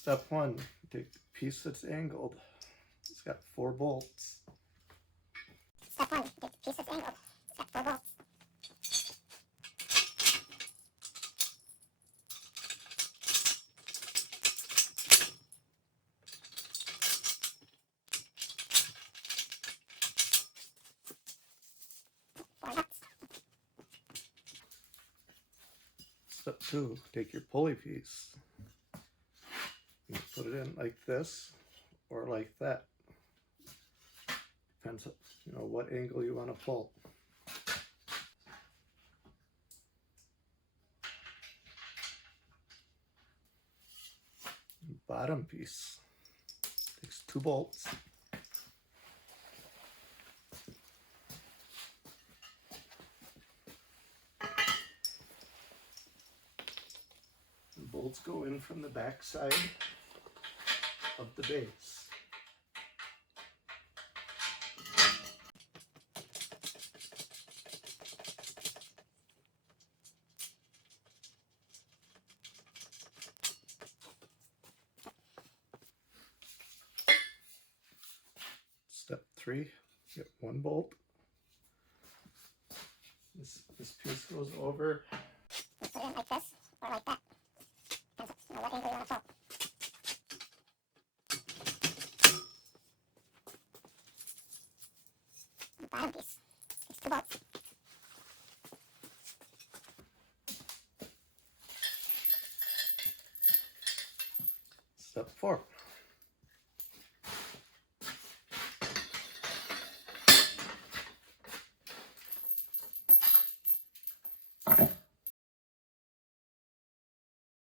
Step 1, take the piece that's angled. It's got 4 bolts. Step 1, take the piece that's angled. It's got 4 bolts. Step 2, take your pulley piece. You put it in like this or like that. Depends on, what angle you want to pull. Bottom piece takes 2 bolts. The bolts go in from the back side of the base. Step 3, get 1 bolt. This piece goes over. You put it in like this or like that. Depends on what angle you want to pull. The bottom piece takes 2 bolts. Step 4,